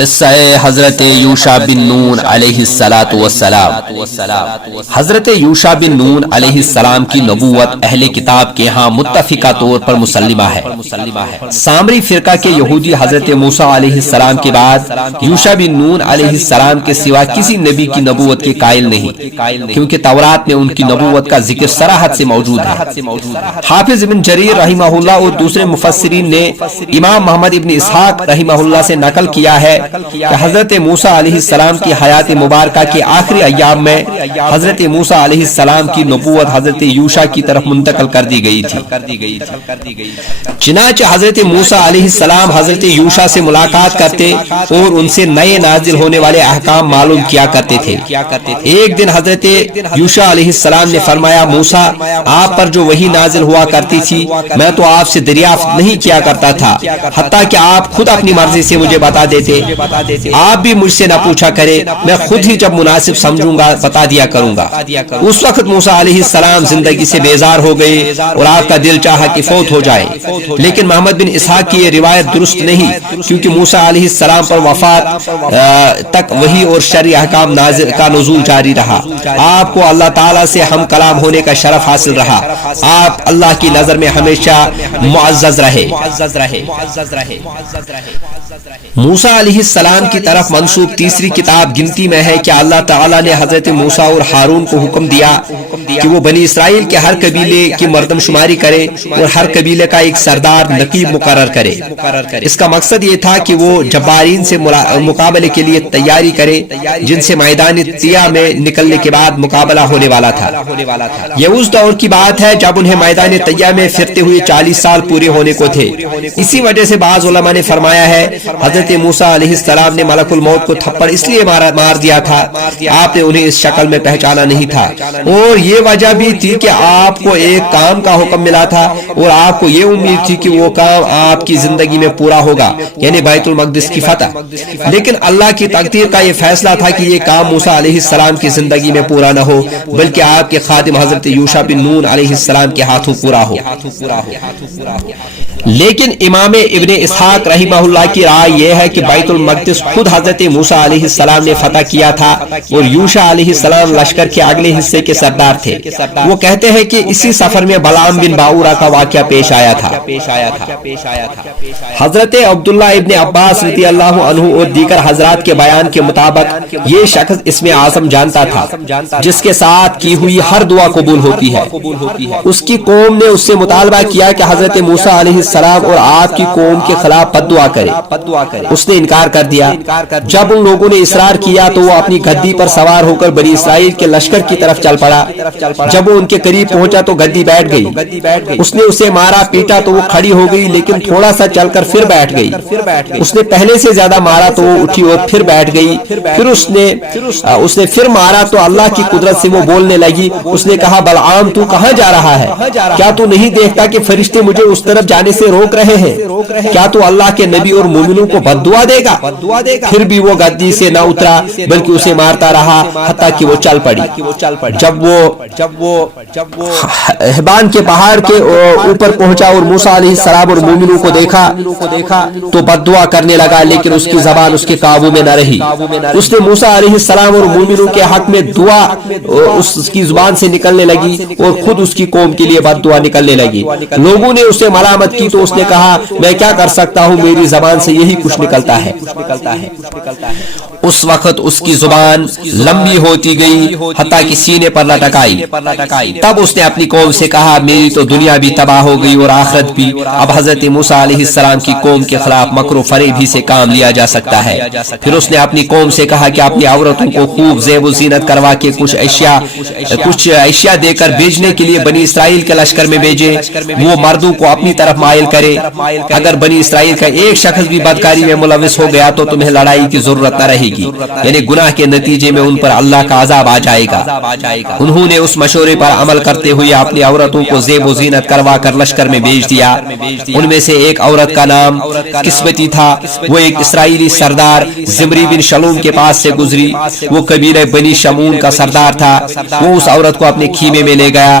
قصہ حضرت یوشع بن نون علیہ السلام۔ حضرت یوشع بن نون علیہ السلام کی نبوت اہل کتاب کے ہاں متفقہ طور پر مسلمہ ہے۔ سامری فرقہ کے یہودی حضرت موسیٰ علیہ السلام کے بعد یوشع بن نون علیہ السلام کے سوا کسی نبی کی نبوت کے قائل نہیں، کیونکہ تورات میں ان کی نبوت کا ذکر صراحت سے موجود ہے۔ حافظ ابن جریر رحمہ اللہ اور دوسرے مفسرین نے امام محمد ابن اسحاق رحمہ اللہ سے نقل کیا ہے کہ حضرت موسیٰ علیہ السلام کی حیات مبارکہ کے آخری ایام میں حضرت موسیٰ علیہ السلام کی نبوت حضرت یوشع کی طرف منتقل کر دی گئی تھی۔ چنانچہ حضرت موسیٰ علیہ السلام حضرت یوشع سے ملاقات کرتے اور ان سے نئے نازل ہونے والے احکام معلوم کیا کرتے تھے۔ ایک دن حضرت یوشع علیہ السلام نے فرمایا، موسیٰ آپ پر جو وحی نازل ہوا کرتی تھی میں تو آپ سے دریافت نہیں کیا کرتا تھا، حتیٰ کہ آپ خود اپنی مرضی سے مجھے بتا دیتے۔ آپ بھی مجھ سے نہ پوچھا کرے، میں خود ہی جب مناسب سمجھوں گا بتا دیا کروں گا۔ اس وقت موسیٰ علیہ السلام زندگی سے بیزار ہو گئے اور آپ کا دل چاہا کہ فوت ہو جائے، لیکن محمد بن اسحاق کی یہ روایت درست نہیں، کیونکہ موسیٰ علیہ السلام پر وفات تک وحی اور شرعی احکام کا نزول جاری رہا۔ آپ کو اللہ تعالیٰ سے ہم کلام ہونے کا شرف حاصل رہا۔ آپ اللہ کی نظر میں ہمیشہ معزز رہے۔ موسیٰ علیہ السلام کی طرف منسوب تیسری کتاب گنتی میں ہے کہ اللہ تعالیٰ نے حضرت موسیٰ اور ہارون کو حکم دیا کہ وہ بنی اسرائیل کے ہر قبیلے کی مردم شماری کرے اور ہر قبیلے کا ایک سردار نقیب مقرر کرے۔ اس کا مقصد یہ تھا کہ وہ جبارین سے مقابلے کے لیے تیاری کرے جن سے میدان طیہ میں نکلنے کے بعد مقابلہ ہونے والا تھا۔ یہ اس دور کی بات ہے جب انہیں میدان طیہ میں پھرتے ہوئے 40 سال پورے ہونے کو تھے۔ اسی وجہ سے بعض علماء نے فرمایا ہے حضرت موسیٰ علیہ السلام نے ملک الموت کو تھپڑ اس لیے مار دیا تھا، آپ نے انہیں اس شکل میں پہچانا نہیں تھا، اور یہ وجہ بھی تھی کہ آپ کو ایک کام کا حکم ملا تھا اور آپ کو یہ امید تھی کہ وہ کام آپ کی زندگی میں پورا ہوگا، یعنی بیت المقدس کی فتح۔ لیکن اللہ کی تقدیر کا یہ فیصلہ تھا کہ یہ کام موسیٰ علیہ السلام کی زندگی میں پورا نہ ہو، بلکہ آپ کے خادم حضرت یوشع بن نون علیہ السلام کے ہاتھوں پورا ہو۔ لیکن امام ابن اسحاق رحمہ اللہ کی رائے یہ ہے کہ بیت المقدس خود حضرت موسیٰ علیہ السلام نے فتح کیا تھا اور یوشع علیہ السلام لشکر کے اگلے حصے کے سردار تھے۔ وہ کہتے ہیں کہ اسی سفر میں بلعام بن باورہ کا واقعہ پیش آیا تھا۔ حضرت عبداللہ ابن عباس رضی اللہ عنہ اور دیگر حضرات کے بیان کے مطابق یہ شخص اسم اعظم جانتا تھا جس کے ساتھ کی ہوئی ہر دعا قبول ہوتی ہے۔ اس کی قوم نے اس سے مطالبہ کیا کہ حضرت موسیٰ علیہ السلام اور آپ کی قوم کے خلاف بد دعا کرے۔ اس نے انکار کر دیا۔ جب ان لوگوں نے اصرار کیا تو وہ اپنی گدی پر سوار ہو کر بنی اسرائیل کے لشکر کی طرف چل پڑا۔ جب وہ ان کے قریب پہنچا تو گدی بیٹھ گئی۔ اس نے اسے مارا پیٹا تو وہ کھڑی ہو گئی، لیکن تھوڑا سا چل کر پھر بیٹھ گئی۔ اس نے پہلے سے زیادہ مارا تو وہ اٹھی اور پھر بیٹھ گئی۔ پھر اس نے پھر مارا تو اللہ کی قدرت سے وہ بولنے لگی۔ اس نے کہا، بلعام تو کہاں جا رہا ہے؟ کیا تو نہیں دیکھتا کہ فرشتے مجھے اس طرف جانے سے روک رہے ہیں؟ کیا تو اللہ کے نبی اور مومنوں کو بد دعا دے گا؟ پھر بھی وہ گدی سے نہ اترا بلکہ اسے مارتا رہا حتیٰ کہ وہ چل پڑی۔ جب وہ ہبان کے پہاڑ کے اوپر پہنچا اور موسیٰ علیہ السلام اور مومنوں کو دیکھا تو بد دعا کرنے لگا، لیکن اس کی زبان اس کے قابو میں نہ رہی۔ اس نے موسیٰ علیہ السلام اور مومنوں کے حق میں دعا اس کی زبان سے نکلنے لگی اور خود اس کی قوم کے لیے بد دعا نکلنے لگی۔ لوگوں نے اسے ملامت کی تو اس نے کہا، میں کیا کر سکتا ہوں، میری زبان سے یہی کچھ نکلتا ہے۔ اس وقت اس کی زبان لمبی ہوتی گئی حتیٰ کہ سینے پر لٹک آئی۔ تب اس نے اپنی قوم سے کہا، میری تو دنیا بھی تباہ ہو گئی اور آخرت بھی۔ اب حضرت موسیٰ علیہ السلام کی قوم کے خلاف مکر و فریب ہی سے کام لیا جا سکتا ہے۔ پھر اس نے اپنی قوم سے کہا کہ اپنی عورتوں کو خوب زیب و زینت کروا کے کچھ اشیاء دے کر بھیجنے کے لیے بنی اسرائیل کے لشکر میں بھیجے، وہ مردوں کو اپنی طرف مائل کرے۔ اگر بنی اسرائیل کا ایک شخص بھی بدکاری میں ملوث ہو گیا تو تمہیں لڑائی کی ضرورت نہ رہے گی، یعنی گناہ کے نتیجے میں ان پر اللہ کا عذاب آ جائے گا۔ انہوں نے اس مشورے پر عمل کرتے ہوئے اپنی عورتوں کو زیب و زینت کروا کر لشکر میں بھیج دیا۔ ان میں سے ایک عورت کا نام قسمتی تھا، وہ ایک اسرائیلی سردار زمری بن شلوم کے پاس سے گزری۔ وہ قبیلہ بنی شمون کا سردار تھا۔ وہ اس عورت کو اپنے خیمے میں لے گیا۔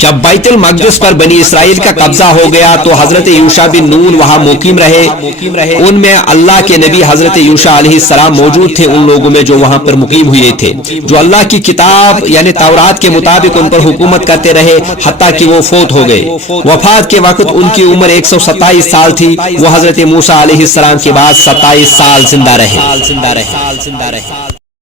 جب بیت المقدس پر بنی اسرائیل کا قبضہ ہو گیا تو حضرت یوشع بن نون وہاں مقیم رہے. ان میں اللہ کے نبی حضرت یوشع علیہ السلام موجود تھے ان لوگوں میں جو وہاں پر مقیم ہوئے تھے، جو اللہ کی کتاب یعنی تورات کے مطابق ان پر حکومت کرتے رہے حتیٰ کہ وہ فوت ہو گئے. وفات کے وقت ان کی عمر 127 سال تھی. وہ حضرت موسیٰ علیہ السلام کے بعد 27 سال زندہ رہے.